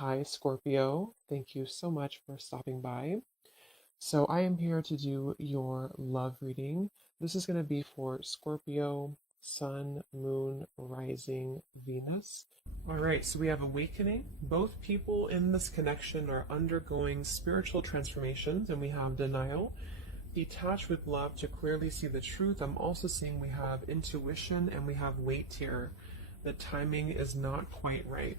Hi, Scorpio. Thank you so much for stopping by. So, I am here to do your love reading. This is going to be for Scorpio, Sun, Moon, Rising, Venus. All right, so we have awakening. Both people in this connection are undergoing spiritual transformations, and we have denial. Detached with love to clearly see the truth. I'm also seeing we have intuition and we have weight here. The timing is not quite right.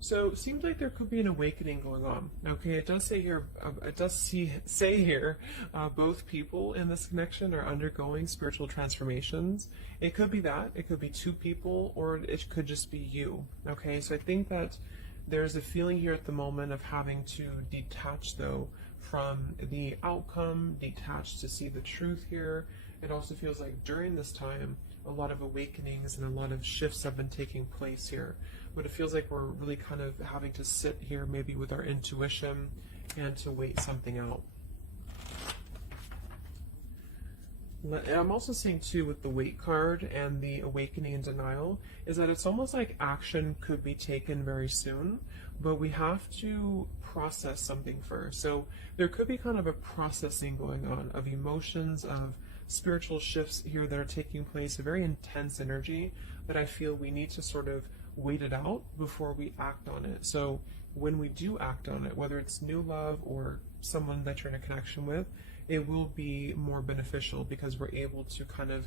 So it seems like there could be an awakening going on. Okay, it does say here, say here, both people in this connection are undergoing spiritual transformations. It could be that, it could be two people, or it could just be you. Okay, so I think that there's a feeling here at the moment of having to detach, though, from the outcome, detach to see the truth here. It also feels like during this time, a lot of awakenings and a lot of shifts have been taking place here. But it feels like we're really kind of having to sit here maybe with our intuition and to wait something out. And I'm also seeing too with the weight card and the awakening and denial is that it's almost like action could be taken very soon, but we have to process something first. So there could be kind of a processing going on of emotions, of spiritual shifts here that are taking place, a very intense energy that I feel we need to sort of wait it out before we act on it. So when we do act on it, whether it's new love or someone that you're in a connection with, it will be more beneficial because we're able to kind of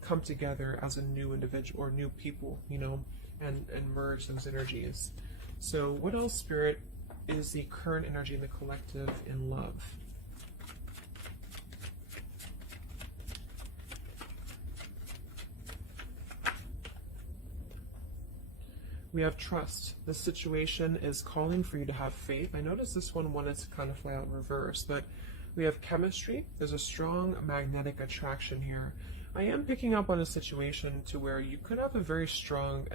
come together as a new individual or new people, and merge those energies. So what else, Spirit, is the current energy in the collective in love? We have trust. This situation is calling for you to have faith. I noticed this one wanted to kind of fly out reverse, but we have chemistry. There's a strong magnetic attraction here. I am picking up on a situation to where you could have a very strong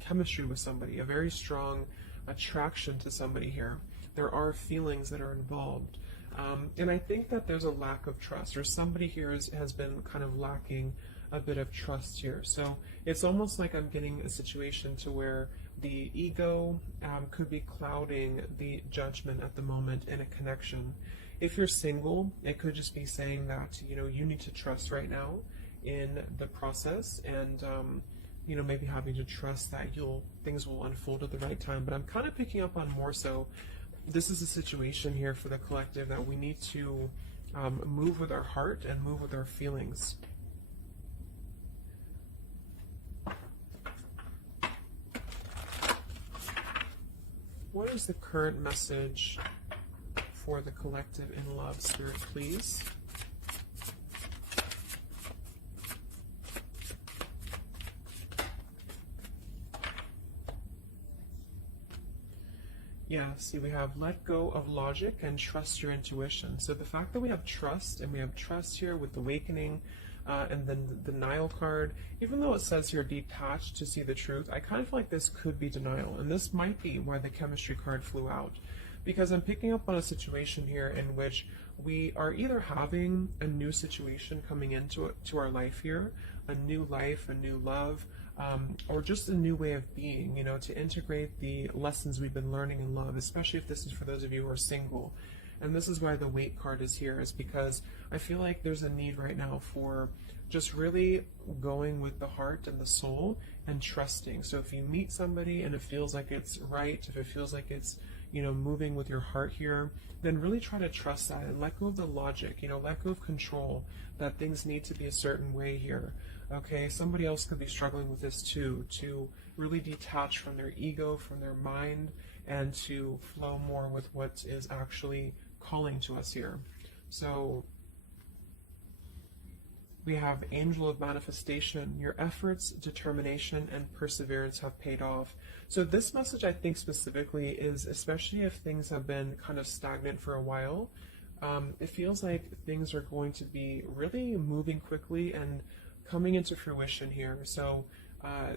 chemistry with somebody, a very strong attraction to somebody here. There are feelings that are involved. And I think that there's a lack of trust, or somebody here has been kind of lacking a bit of trust here. So it's almost like I'm getting a situation to where the ego could be clouding the judgment at the moment in a connection. If you're single, it could just be saying that, you need to trust right now in the process and, maybe having to trust that things will unfold at the right time. But I'm kind of picking up on more so, this is a situation here for the collective that we need to move with our heart and move with our feelings. What is the current message for the collective in love, Spirit, please? Yeah, see, we have let go of logic and trust your intuition. So the fact that we have trust, and we have trust here with awakening, and then the denial card, even though it says here detached to see the truth, I kind of feel like this could be denial. And this might be why the chemistry card flew out. Because I'm picking up on a situation here in which we are either having a new situation coming into our life here, a new life, a new love, or just a new way of being, to integrate the lessons we've been learning in love, especially if this is for those of you who are single. And this is why the weight card is here, is because I feel like there's a need right now for just really going with the heart and the soul and trusting. So if you meet somebody and it feels like it's right, if it feels like it's, moving with your heart here, then really try to trust that and let go of the logic, let go of control, that things need to be a certain way here. Okay, somebody else could be struggling with this too, to really detach from their ego, from their mind, and to flow more with what is actually calling to us here. So we have Angel of Manifestation. Your efforts, determination, and perseverance have paid off. So this message, I think specifically, is especially if things have been kind of stagnant for a while, it feels like things are going to be really moving quickly and coming into fruition here. So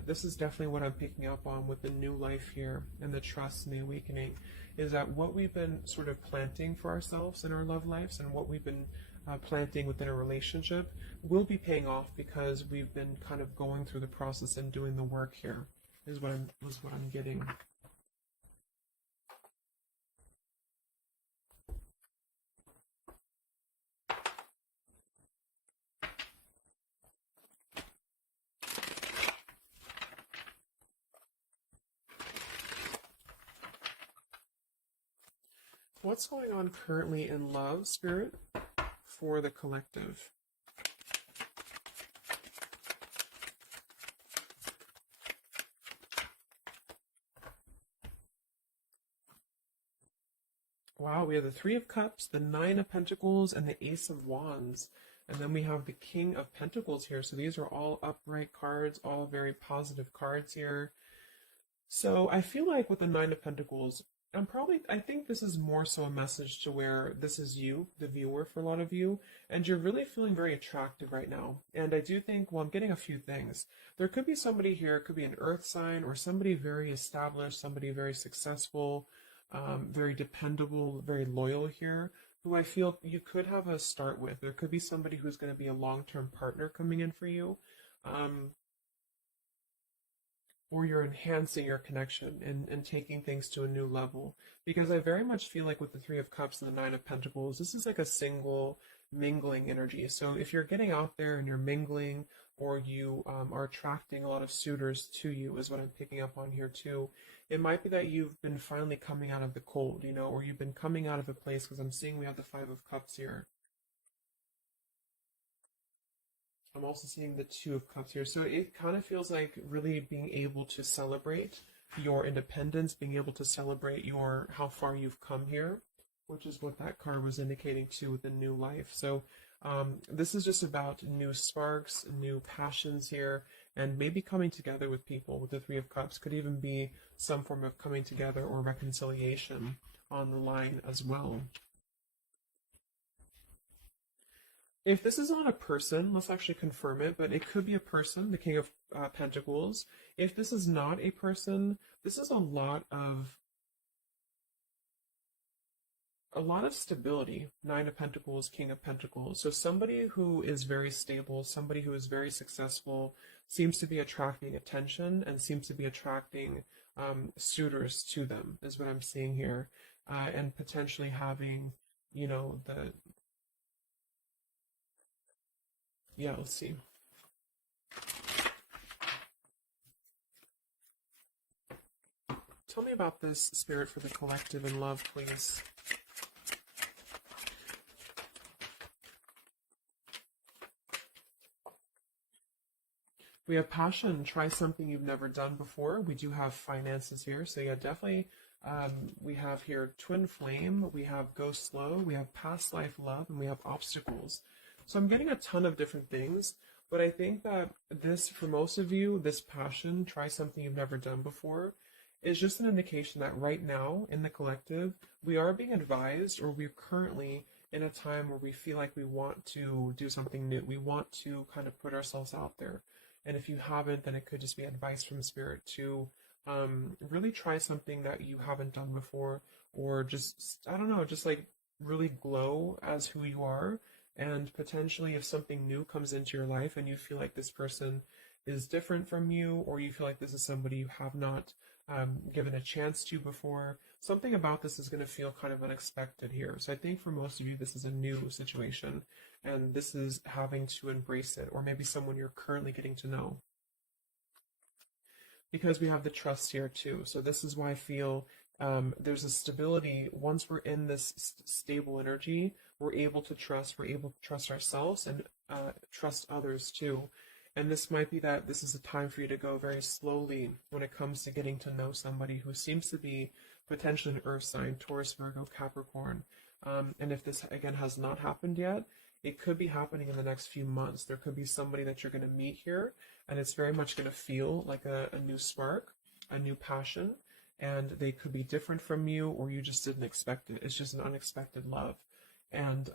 this is definitely what I'm picking up on with the new life here and the trust and the awakening, is that what we've been sort of planting for ourselves in our love lives and what we've been planting within a relationship will be paying off because we've been kind of going through the process and doing the work here, is what I'm getting. What's going on currently in love, Spirit, for the collective? Wow, we have the Three of Cups, the Nine of Pentacles, and the Ace of Wands. And then we have the King of Pentacles here. So these are all upright cards, all very positive cards here. So I feel like with the Nine of Pentacles, I think this is more so a message to where this is you, the viewer, for a lot of you, and you're really feeling very attractive right now. And I do think, well, I'm getting a few things. There could be somebody here, it could be an earth sign or somebody very established, somebody very successful, very dependable, very loyal here, who I feel you could have a start with. There could be somebody who's going to be a long-term partner coming in for you. Or you're enhancing your connection and taking things to a new level. Because I very much feel like with the Three of Cups and the Nine of Pentacles, this is like a single mingling energy. So if you're getting out there and you're mingling, or you are attracting a lot of suitors to you, is what I'm picking up on here too. It might be that you've been finally coming out of the cold, or you've been coming out of a place, because I'm seeing we have the Five of Cups here. I'm also seeing the Two of Cups here. So it kind of feels like really being able to celebrate your independence, being able to celebrate how far you've come here, which is what that card was indicating too with the new life. So this is just about new sparks, new passions here, and maybe coming together with people. With the Three of Cups could even be some form of coming together or reconciliation on the line as well. If this is not a person, let's actually confirm it, but it could be a person, the King of Pentacles. If this is not a person, this is a lot of stability. Nine of Pentacles, King of Pentacles. So somebody who is very stable, somebody who is very successful, seems to be attracting attention and seems to be attracting suitors to them, is what I'm seeing here. And potentially having, let's see. Tell me about this, Spirit, for the collective in love, please. We have passion. Try something you've never done before. We do have finances here. So yeah, definitely we have here twin flame. We have go slow. We have past life love. And we have obstacles. So I'm getting a ton of different things. But I think that this, for most of you, this passion, try something you've never done before, is just an indication that right now in the collective, we are being advised, or we're currently in a time where we feel like we want to do something new. We want to kind of put ourselves out there. And if you haven't, then it could just be advice from Spirit to really try something that you haven't done before, or just, I don't know, just like really glow as who you are. And potentially if something new comes into your life and you feel like this person is different from you, or you feel like this is somebody you have not given a chance to before, something about this is going to feel kind of unexpected here. So I think for most of you, this is a new situation, and this is having to embrace it, or maybe someone you're currently getting to know. Because we have the trust here too. So this is why I feel there's a stability. Once we're in this stable energy, we're able to trust ourselves and trust others too. And this might be that this is a time for you to go very slowly when it comes to getting to know somebody who seems to be potentially an earth sign, Taurus, Virgo, Capricorn. And if this, again, has not happened yet, it could be happening in the next few months. There could be somebody that you're going to meet here, and it's very much going to feel like a new spark, a new passion, and they could be different from you, or you just didn't expect it. It's just an unexpected love. And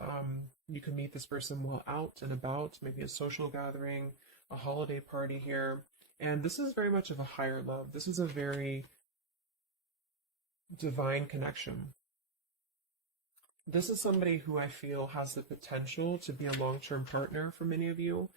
you can meet this person while out and about, maybe a social gathering, a holiday party here. And this is very much of a higher love. This is a very divine connection. This is somebody who I feel has the potential to be a long-term partner for many of you,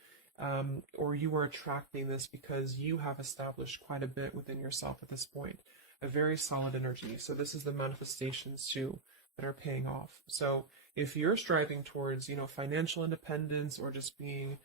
or you are attracting this because you have established quite a bit within yourself at this point, a very solid energy. So this is the manifestations too that are paying off. So if you're striving towards, financial independence, or just being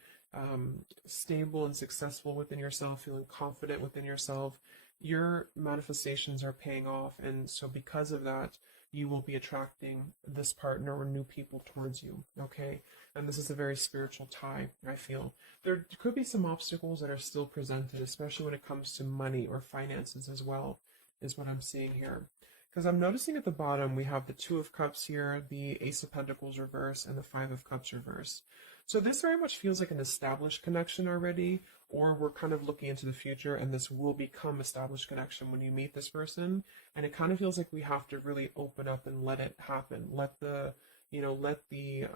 stable and successful within yourself, feeling confident within yourself, your manifestations are paying off, and so because of that, you will be attracting this partner or new people towards you, okay? And this is a very spiritual tie, I feel. There could be some obstacles that are still presented, especially when it comes to money or finances as well, is what I'm seeing here. Because I'm noticing at the bottom, we have the Two of Cups here, the Ace of Pentacles reverse, and the Five of Cups reverse. So this very much feels like an established connection already, or we're kind of looking into the future, and this will become established connection when you meet this person. And it kind of feels like we have to really open up and let it happen. Let the, let the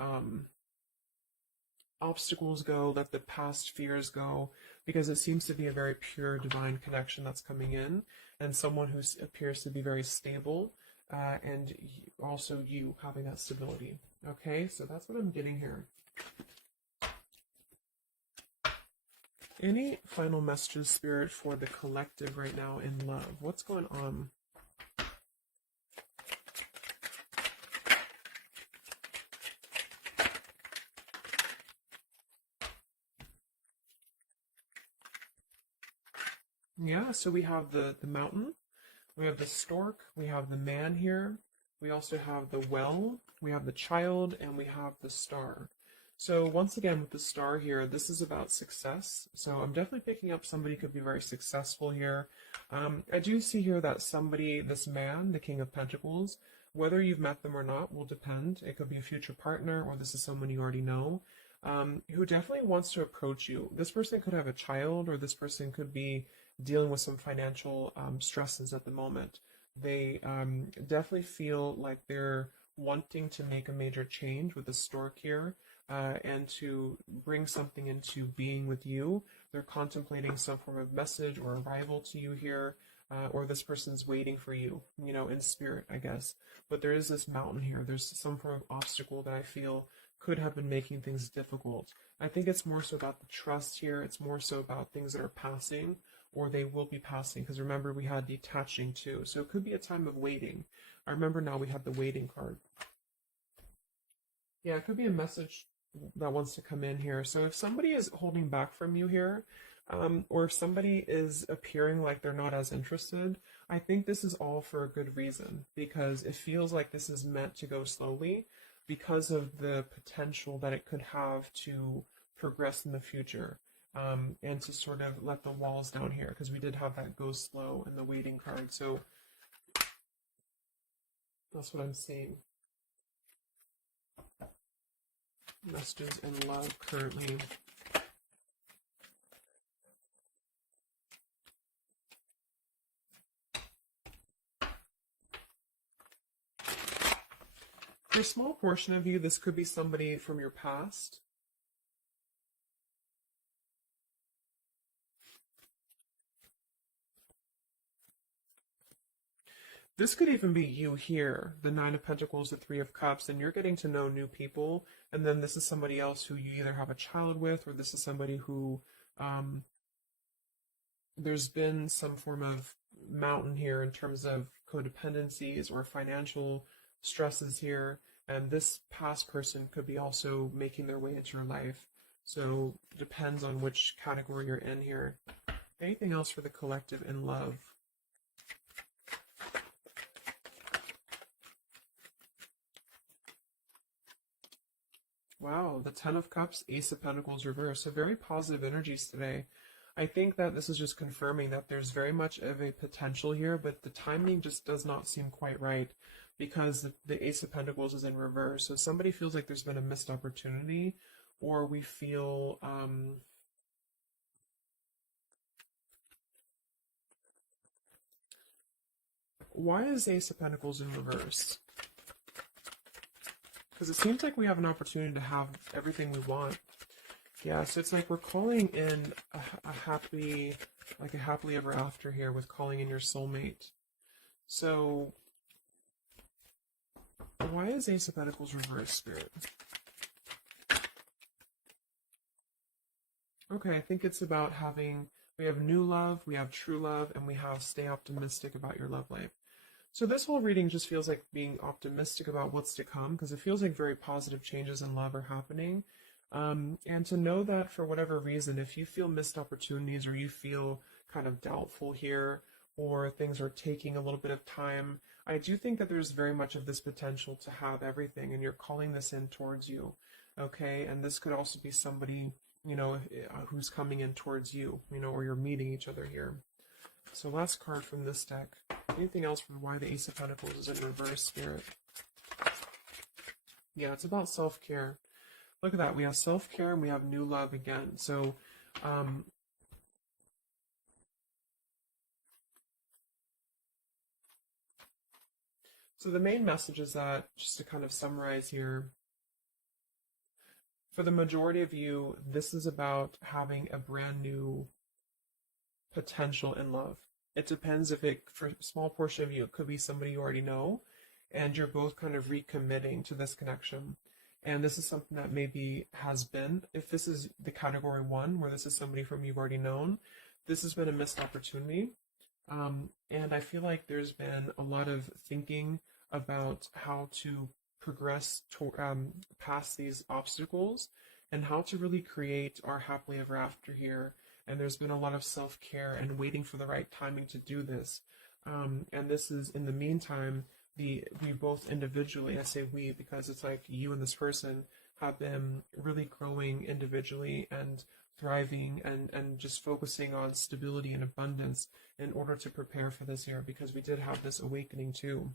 obstacles go, let the past fears go, because it seems to be a very pure divine connection that's coming in, and someone who appears to be very stable, and also you having that stability. Okay, so that's what I'm getting here. Any final messages, Spirit, for the collective right now in love? What's going on? Yeah, so we have the mountain, we have the stork, we have the man here, we also have the well, we have the child, and we have the star. So once again, with the star here, this is about success. So I'm definitely picking up somebody could be very successful here. I do see here that somebody, this man, the King of Pentacles, whether you've met them or not will depend. It could be a future partner, or this is someone you already know, who definitely wants to approach you. This person could have a child, or this person could be dealing with some financial stresses at the moment. They definitely feel like they're wanting to make a major change with the stork here, and to bring something into being with you. They're contemplating some form of message or arrival to you here, or this person's waiting for you, in spirit, I guess. But there is this mountain here. There's some form of obstacle that I feel could have been making things difficult. I think it's more so about the trust here. It's more so about things that are passing, or they will be passing, because remember we had detaching too. So it could be a time of waiting. I remember now we have the waiting card. Yeah, it could be a message that wants to come in here. So if somebody is holding back from you here, or if somebody is appearing like they're not as interested, I think this is all for a good reason, because it feels like this is meant to go slowly because of the potential that it could have to progress in the future, and to sort of let the walls down here, because we did have that go slow in the waiting card. So that's what I'm seeing. Messages in love currently. For a small portion of you, this could be somebody from your past. This could even be you here, the Nine of Pentacles, the Three of Cups, and you're getting to know new people, and then this is somebody else who you either have a child with, or this is somebody who there's been some form of mountain here in terms of codependencies or financial stresses here, and this past person could be also making their way into your life. So it depends on which category you're in here. Anything else for the collective in love? Wow, the Ten of Cups, Ace of Pentacles reverse. So very positive energies today. I think that this is just confirming that there's very much of a potential here, but the timing just does not seem quite right, because the Ace of Pentacles is in reverse. So somebody feels like there's been a missed opportunity, or we feel why is Ace of Pentacles in reverse? Because it seems like we have an opportunity to have everything we want. Yeah, so it's like we're calling in a happily ever after here, with calling in your soulmate. So why is Ace of Pentacles reverse, Spirit? Okay, I think it's about we have new love, we have true love, and we have stay optimistic about your love life. So this whole reading just feels like being optimistic about what's to come, because it feels like very positive changes in love are happening. And to know that for whatever reason, if you feel missed opportunities, or you feel kind of doubtful here, or things are taking a little bit of time. I do think that there's very much of this potential to have everything, and you're calling this in towards you, okay? And this could also be somebody, who's coming in towards you, or you're meeting each other here. So last card from this deck. Anything else from why the Ace of Pentacles is in reverse, Spirit? Yeah, it's about self-care. Look at that. We have self-care and we have new love again. So, so the main message is that, just to kind of summarize here, for the majority of you, this is about having a brand new potential in love. It depends if it, for a small portion of you, it could be somebody you already know, and you're both kind of recommitting to this connection. And this is something that maybe has been, if this is the category 1, where this is somebody from you've already known, this has been a missed opportunity. And I feel like there's been a lot of thinking about how to progress past these obstacles and how to really create our happily ever after here. And there's been a lot of self-care and waiting for the right timing to do this. And this is, in the meantime, we both individually, I say we because it's like you and this person have been really growing individually and thriving and just focusing on stability and abundance in order to prepare for this year, because we did have this awakening too.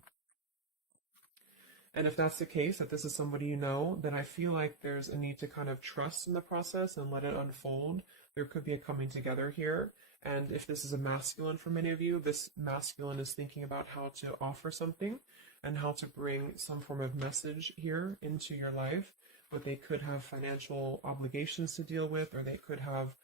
And if that's the case, that this is somebody you know, then I feel like there's a need to kind of trust in the process and let it unfold. There could be a coming together here. And if this is a masculine for many of you, this masculine is thinking about how to offer something and how to bring some form of message here into your life. But they could have financial obligations to deal with, or they could have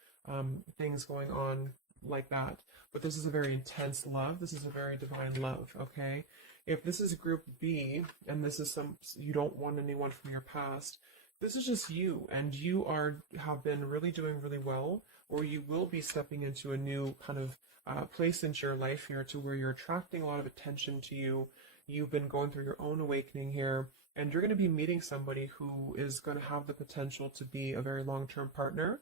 things going on like that. But this is a very intense love. This is a very divine love, okay? If this is group B, and this is you don't want anyone from your past, this is just you, and you have been really doing really well, or you will be stepping into a new kind of place into your life here, to where you're attracting a lot of attention to you. You've been going through your own awakening here, and you're going to be meeting somebody who is going to have the potential to be a very long-term partner.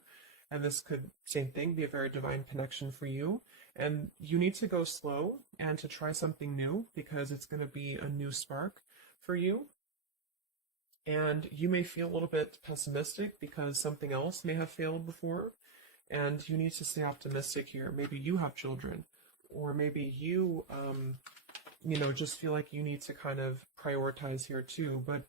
And this could, same thing, be a very divine connection for you. And you need to go slow and to try something new, because it's going to be a new spark for you. And you may feel a little bit pessimistic because something else may have failed before. And you need to stay optimistic here. Maybe you have children, or maybe you, just feel like you need to kind of prioritize here too. But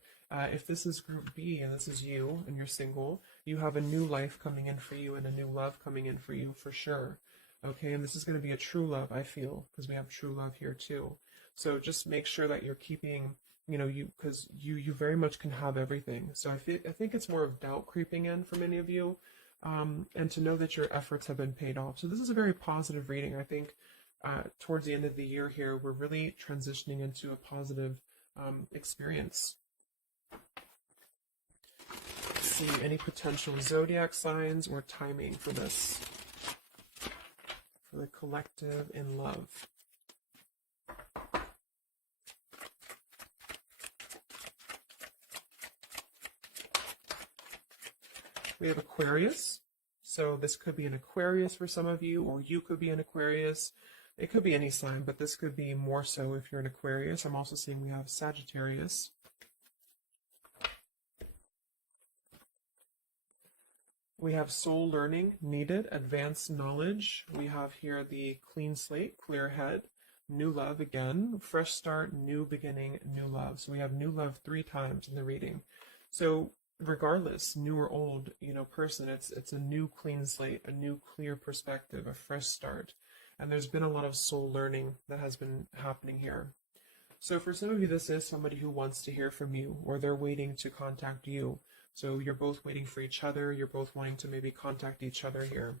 if this is group B and this is you and you're single, you have a new life coming in for you and a new love coming in for you for sure. Okay, and this is going to be a true love, I feel, because we have true love here too. So just make sure that you're keeping, because you very much can have everything. So I think it's more of doubt creeping in for many of you, and to know that your efforts have been paid off. So this is a very positive reading. I think towards the end of the year here, we're really transitioning into a positive experience. Let's see, any potential zodiac signs or timing for this, for the collective in love. We have Aquarius. So this could be an Aquarius for some of you, or you could be an Aquarius. It could be any sign, but this could be more so if you're an Aquarius. I'm also seeing we have Sagittarius. We have soul learning needed, advanced knowledge. We have here the clean slate, clear head, new love again, fresh start, new beginning, new love. So we have new love 3 times in the reading. So regardless, new or old, person, it's a new clean slate, a new clear perspective, a fresh start. And there's been a lot of soul learning that has been happening here. So for some of you, this is somebody who wants to hear from you, or they're waiting to contact you. So you're both waiting for each other. You're both wanting to maybe contact each other here.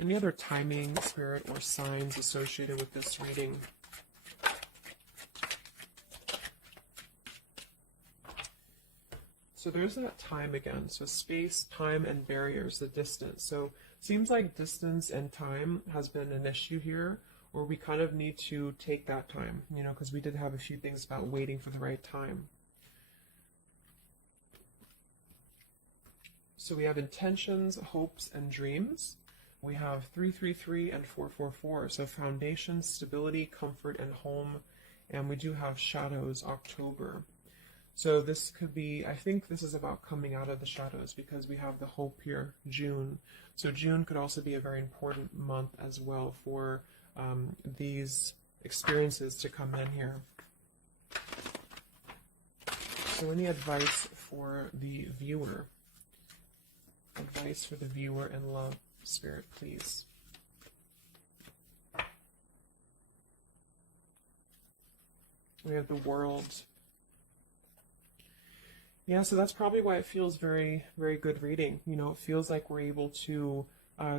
Any other timing, spirit, or signs associated with this reading? So there's that time again. So space, time, and barriers, the distance. So seems like distance and time has been an issue here, or we kind of need to take that time, because we did have a few things about waiting for the right time. So we have intentions, hopes, and dreams. We have 333 and 444. So foundation, stability, comfort, and home. And we do have shadows, October. So this could be, I think this is about coming out of the shadows, because we have the hope here, June. So June could also be a very important month as well for these experiences to come in here. So any advice for the viewer? Advice for the viewer in love, Spirit, please. We have the World. Yeah, so that's probably why it feels very, very good reading. You know, it feels like we're able to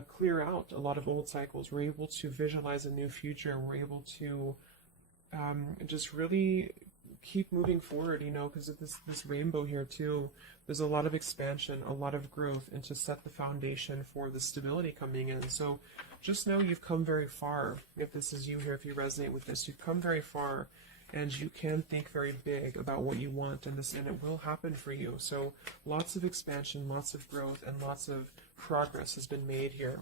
clear out a lot of old cycles. We're able to visualize a new future. We're able to just really keep moving forward, you know, because of this rainbow here too. There's a lot of expansion, a lot of growth, and to set the foundation for the stability coming in. So just know you've come very far. If this is you here, if you resonate with this, you've come very far, and you can think very big about what you want, and it will happen for you. So lots of expansion, lots of growth, and lots of progress has been made here.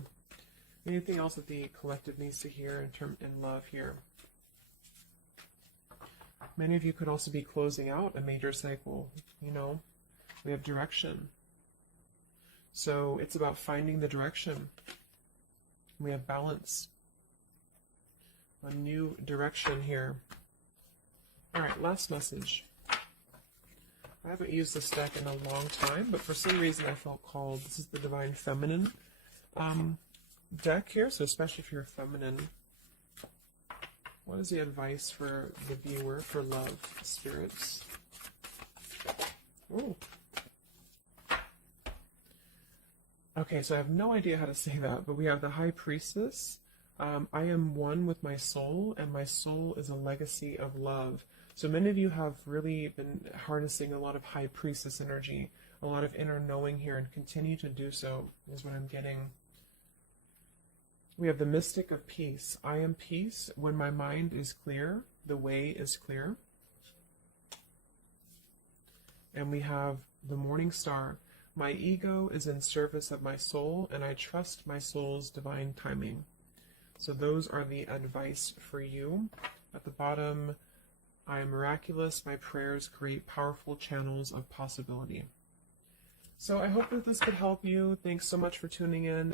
Anything else that the collective needs to hear in love here? Many of you could also be closing out a major cycle, you know. We have direction. So it's about finding the direction. We have balance. A new direction here. All right, last message. I haven't used this deck in a long time, but for some reason I felt called. This is the Divine Feminine deck here, so especially if you're feminine. What is the advice for the viewer for love, spirits? Ooh. Okay, so I have no idea how to say that, but we have the High Priestess. I am one with my soul, and my soul is a legacy of love. So many of you have really been harnessing a lot of High Priestess energy, a lot of inner knowing here, and continue to do so, is what I'm getting. We have the Mystic of Peace. I am peace. When my mind is clear, the way is clear. And we have the Morning Star. My ego is in service of my soul, and I trust my soul's divine timing. So those are the advice for you. At the bottom, I am miraculous. My prayers create powerful channels of possibility. So I hope that this could help you. Thanks so much for tuning in.